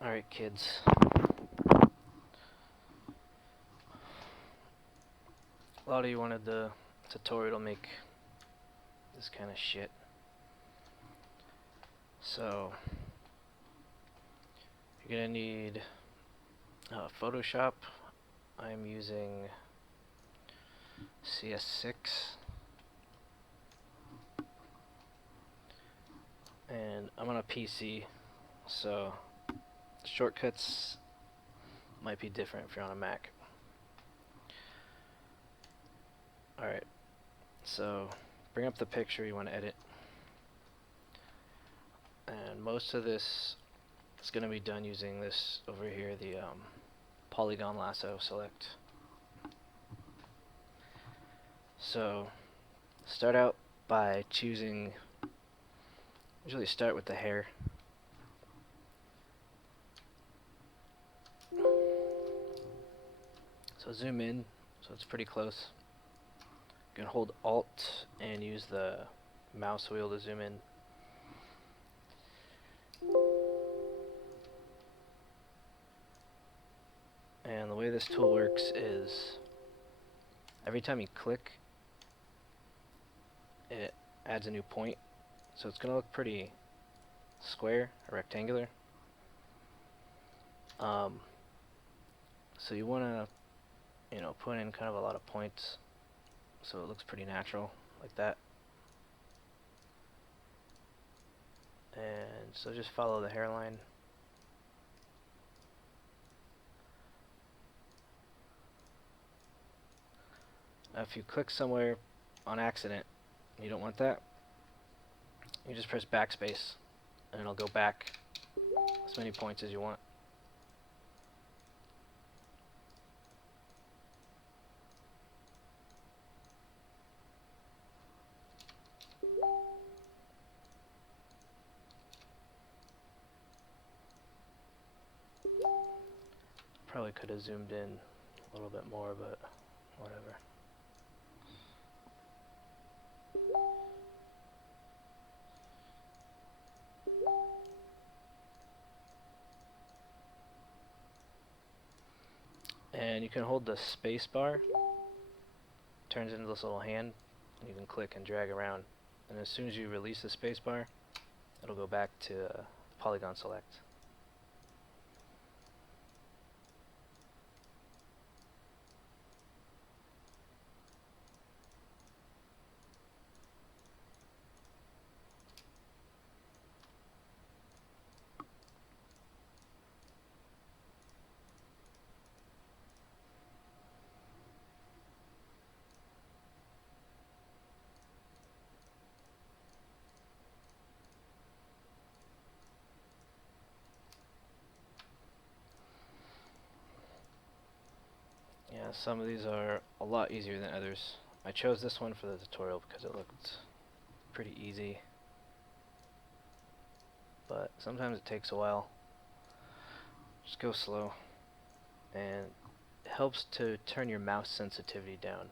Alright, kids. A lot of you wanted the tutorial to make this kind of shit. So, you're gonna need Photoshop. I'm using CS6. And I'm on a PC, so shortcuts might be different if you're on a Mac. Alright, so bring up the picture you want to edit. And most of this is going to be done using this over here, the polygon lasso select. So start out by choosing, usually start with the hair. So zoom in, so it's pretty close. You can hold Alt and use the mouse wheel to zoom in. And the way this tool works is every time you click, it adds a new point. So it's going to look pretty square or rectangular. So you want to, put in kind of a lot of points so it looks pretty natural, like that. And so just follow the hairline. Now if you click somewhere on accident and you don't want that, you just press backspace and it'll go back as many points as you want. Probably could have zoomed in a little bit more, but whatever. And you can hold the space bar, turns into this little hand, and you can click and drag around. And as soon as you release the space bar, it'll go back to polygon select. Yeah, some of these are a lot easier than others. I chose this one for the tutorial because it looked pretty easy. But sometimes it takes a while. Just go slow. And it helps to turn your mouse sensitivity down.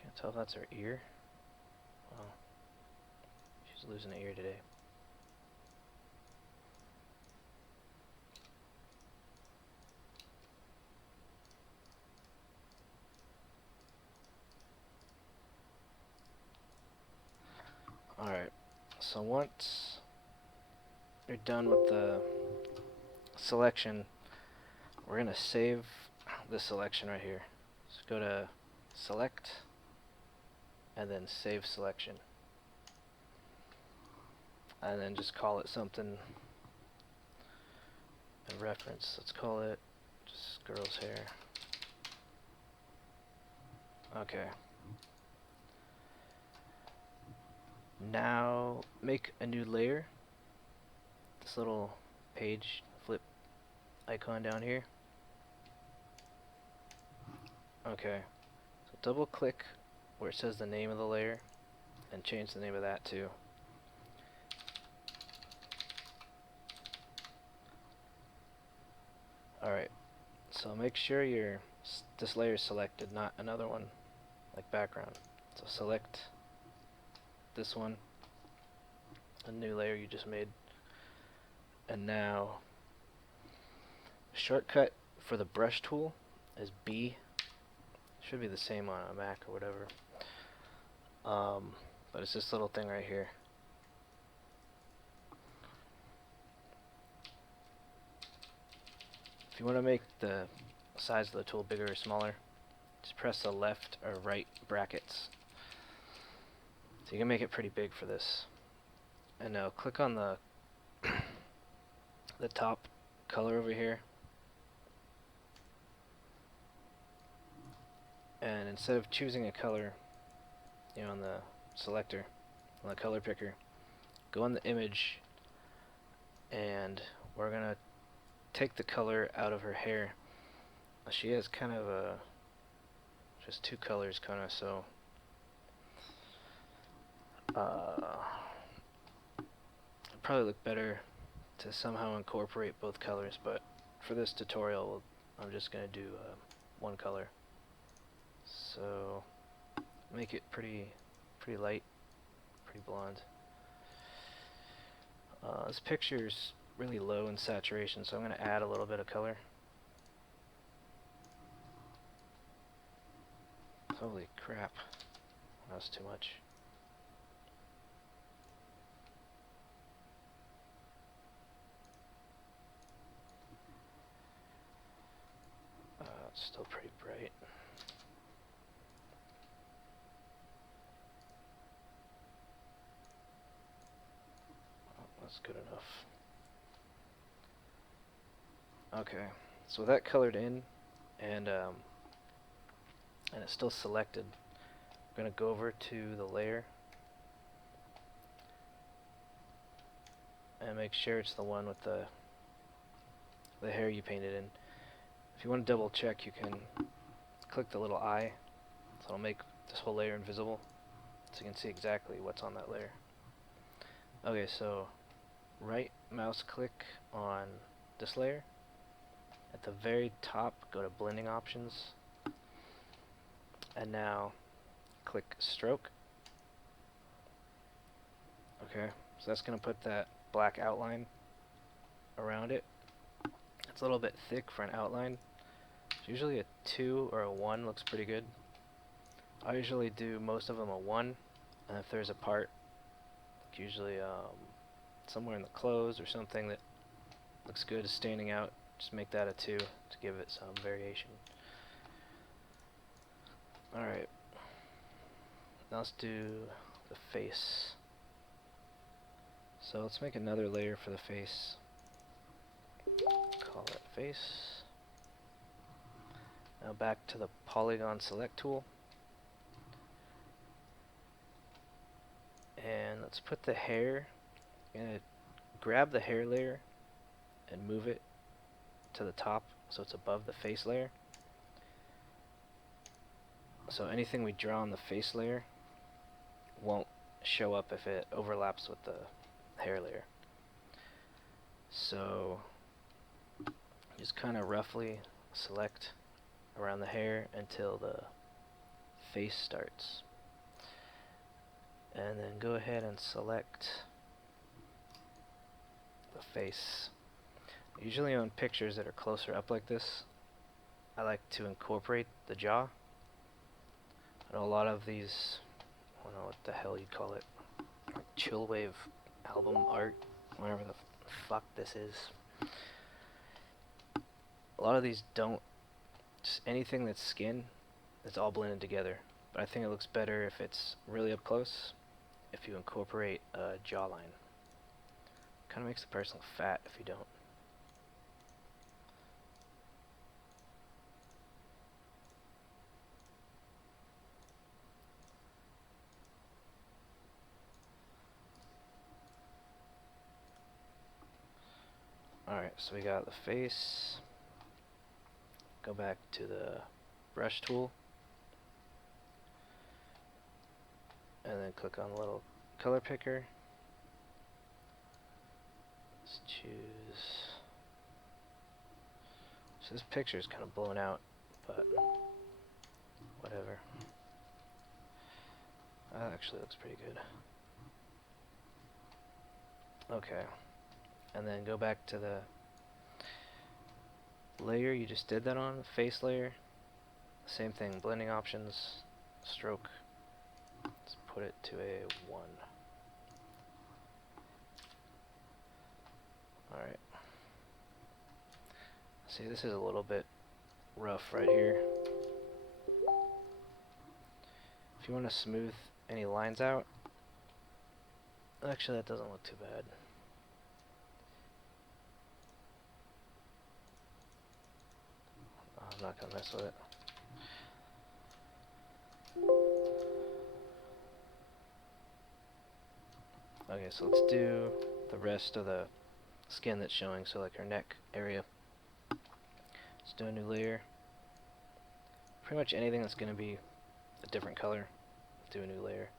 Can't tell if that's her ear. Wow. She's losing an ear today. Alright, so once you're done with the selection, we're going to save the selection right here. So go to Select, and then Save Selection. And then just call it something in reference. Let's call it just girl's hair. Okay. Now make a new layer this little page flip icon down here. Okay, so double click where it says the name of the layer and change the name of that too. Alright, so make sure this layer is selected, not another one like background. So select this one, a new layer you just made, and now shortcut for the brush tool is B. Should be the same on a Mac or whatever, but it's this little thing right here. If you want to make the size of the tool bigger or smaller, just press the left or right brackets. So you can make it pretty big for this. And now click on the the top color over here. And instead of choosing a color, you know, on the selector, on the color picker, go on the image, and we're gonna take the color out of her hair. She has kind of just two colors, kind of, so it'd probably look better to somehow incorporate both colors, but for this tutorial I'm just gonna do one color. So make it pretty light, pretty blonde. This picture's really low in saturation, so I'm going to add a little bit of color. Holy crap, that was too much. It's still pretty bright. That's good enough. Okay, so with that colored in, and it's still selected, I'm gonna go over to the layer and make sure it's the one with the hair you painted in. If you want to double check, you can click the little eye, so it'll make this whole layer invisible, so you can see exactly what's on that layer. Okay, so right mouse click on this layer. At the very top, go to blending options, and now click stroke. Okay, so that's going to put that black outline around it. It's a little bit thick for an outline. So usually a 2 or a 1 looks pretty good. I usually do most of them a 1, and if there's a part, usually somewhere in the clothes or something that looks good is standing out, just make that a 2 to give it some variation. Alright, now let's do the face. So let's make another layer for the face. Call it face. Now back to the polygon select tool. And let's put the hair, I'm going to grab the hair layer and move it to the top so it's above the face layer. So anything we draw on the face layer won't show up if it overlaps with the hair layer. So just kind of roughly select around the hair until the face starts. And then go ahead and select the face. Usually on pictures that are closer up like this, I like to incorporate the jaw. I know a lot of these, I don't know what the hell you'd call it, like Chillwave album art, whatever the fuck this is. A lot of these don't, just anything that's skin, it's all blended together. But I think it looks better if it's really up close, if you incorporate a jawline. Kind of makes the person look fat if you don't. Alright, so we got the face. Go back to the brush tool. And then click on the little color picker. Let's choose. So this picture is kind of blown out, but whatever. That actually looks pretty good. Okay. And then go back to the layer you just did that on, the face layer. Same thing, blending options, stroke. Let's put it to a 1. Alright. See, this is a little bit rough right here. If you want to smooth any lines out, actually that doesn't look too bad. I'm not gonna mess with it. Okay, so let's do the rest of the skin that's showing, so like her neck area. Let's do a new layer. Pretty much anything that's gonna be a different color, do a new layer.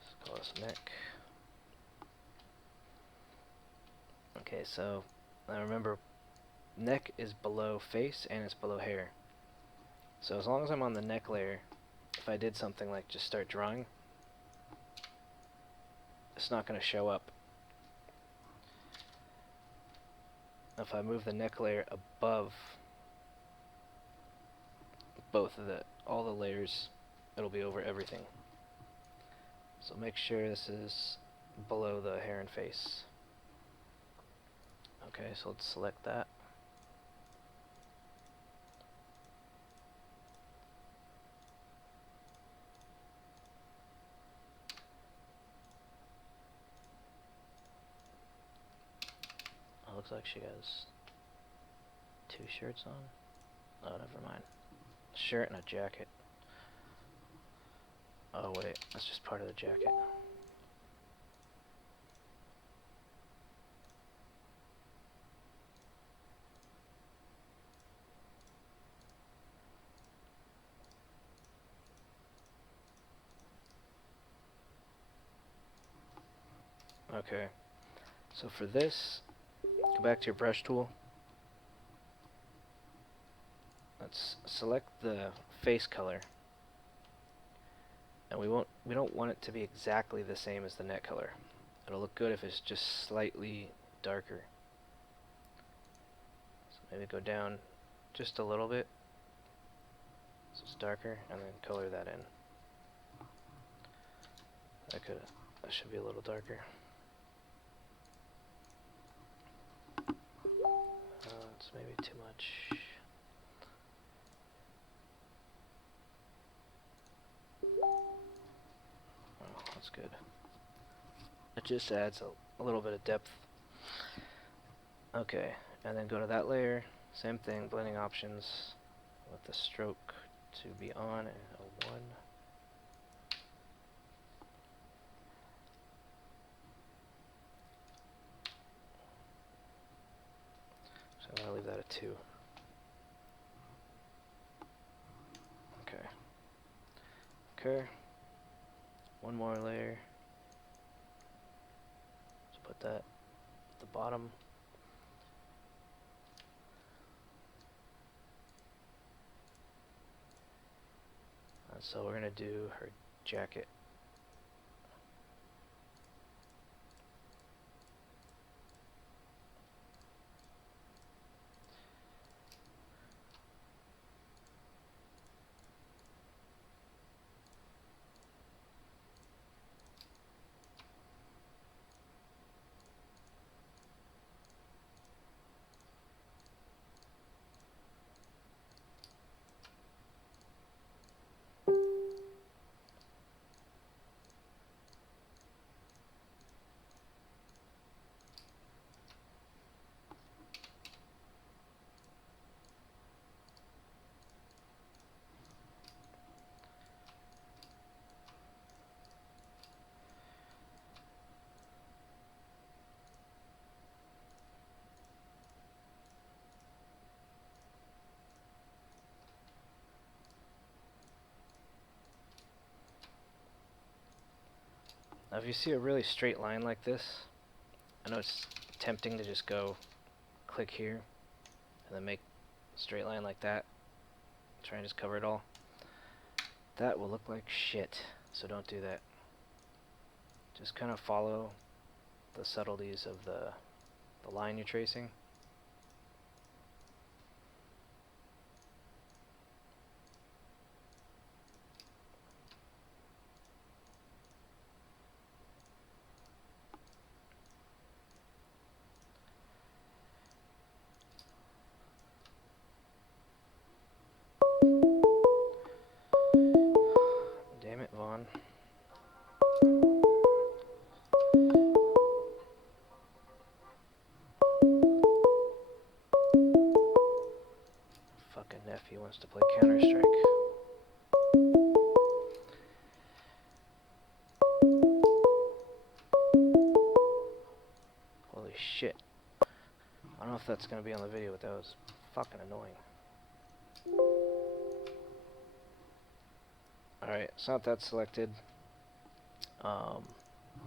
Let's call this neck. Okay, so now remember, neck is below face and it's below hair. So as long as I'm on the neck layer, if I did something like just start drawing, it's not going to show up. If I move the neck layer above all the layers, it'll be over everything. So make sure this is below the hair and face. Okay, so let's select that. Oh, looks like she has 2 shirts on. Oh, never mind. Shirt and a jacket. Oh wait, that's just part of the jacket. Okay, so for this, go back to your brush tool. Let's select the face color. And we don't want it to be exactly the same as the neck color. It'll look good if it's just slightly darker. So maybe go down just a little bit so it's darker, and then color that in. That should be a little darker. It's maybe too much. Oh, that's good. It just adds a little bit of depth. Okay, and then go to that layer. Same thing, blending options with the stroke to be on and a 1. So I'm going to leave that at 2. Okay. Okay. One more layer. Let's put that at the bottom. And so we're going to do her jacket. Now if you see a really straight line like this, I know it's tempting to just go click here and then make a straight line like that. Try and just cover it all. That will look like shit, so don't do that. Just kind of follow the subtleties of the line you're tracing. Damn it, Vaughn. Fucking nephew wants to play Counter-Strike. Holy shit. I don't know if that's gonna be on the video, but that was fucking annoying. Alright, so not that selected. I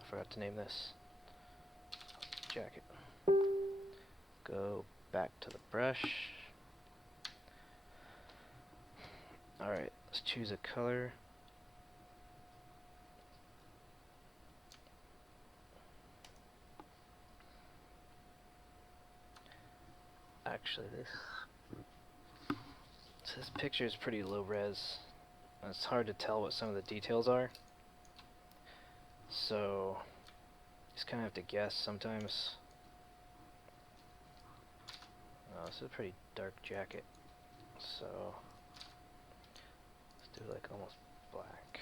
forgot to name this. Jacket. Go back to the brush. Alright, let's choose a color. Actually, this picture is pretty low res. It's hard to tell what some of the details are. So, you just kind of have to guess sometimes. Oh, this is a pretty dark jacket. So, let's do like almost black.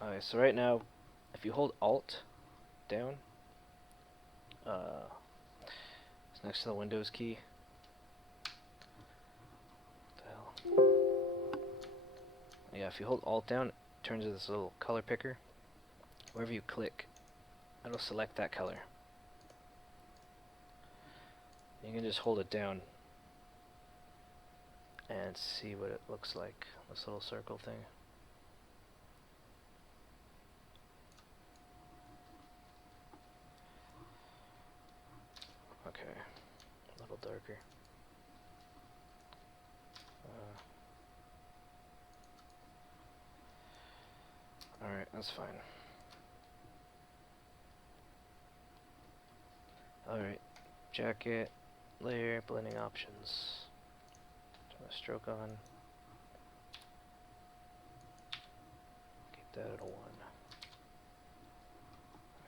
Alright, so right now, if you hold Alt down, it's next to the Windows key. What the hell? Yeah, if you hold Alt down, it turns into this little color picker. Wherever you click, it'll select that color. You can just hold it down and see what it looks like, this little circle thing. Okay, a little darker. Alright, that's fine. Alright, jacket, layer, blending options. Turn the stroke on. Keep that at a 1.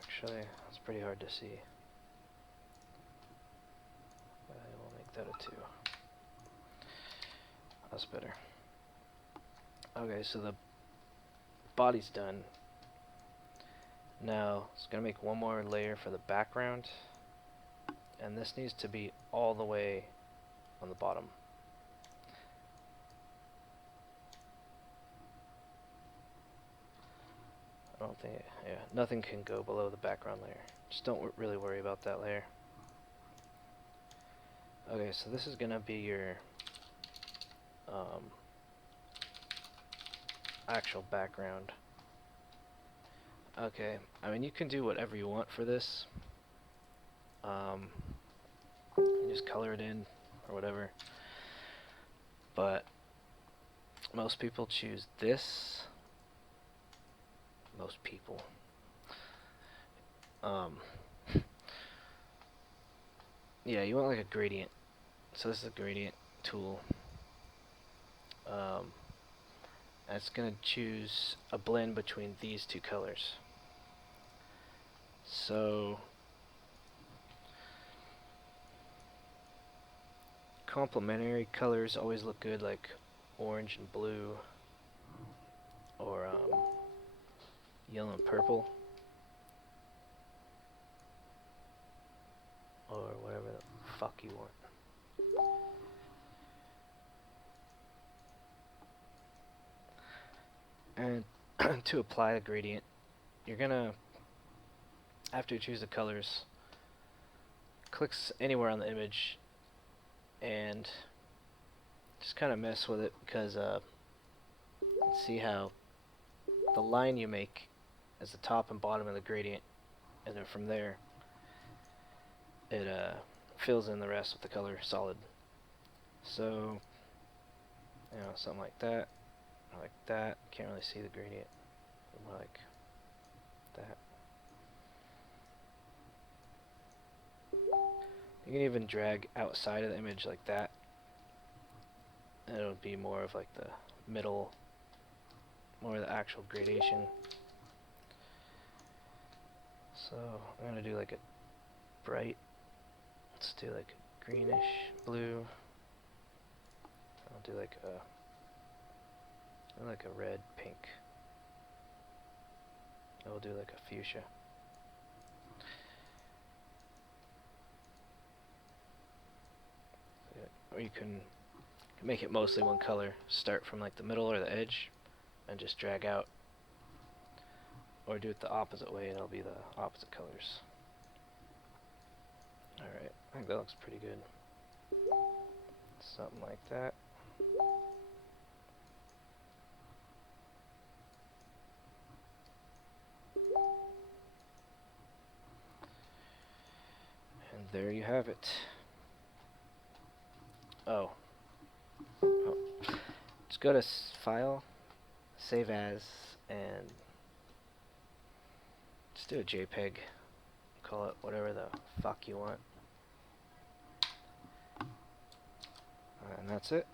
Actually, that's pretty hard to see. I will make that a 2. That's better. Okay, so the body's done. Now, it's going to make one more layer for the background. And this needs to be all the way on the bottom. I don't think, yeah, nothing can go below the background layer. Just don't really worry about that layer. Okay, so this is going to be your actual background. Okay, I mean you can do whatever you want for this. You just color it in or whatever. But most people choose this. Most people. Yeah, you want like a gradient. So this is a gradient tool. And it's going to choose a blend between these two colors. So complementary colors always look good, like orange and blue, or yellow and purple, or whatever the fuck you want. And to apply the gradient, you're gonna, after you choose the colors, click anywhere on the image and just kind of mess with it, because see how the line you make is the top and bottom of the gradient, and then from there it fills in the rest with the color solid. So, you know, something like that, or like that. Can't really see the gradient. More like that. You can even drag outside of the image like that, and it'll be more of like the middle, more of the actual gradation. So I'm gonna do like a bright, let's do like a greenish blue. I'll do like a red pink. I'll do like a fuchsia. Or you can make it mostly one color. Start from like the middle or the edge and just drag out. Or do it the opposite way and it'll be the opposite colors. Alright, I think that looks pretty good. Something like that. And there you have it. Oh. Just go to File, Save As, and just do a JPEG. Call it whatever the fuck you want. And that's it.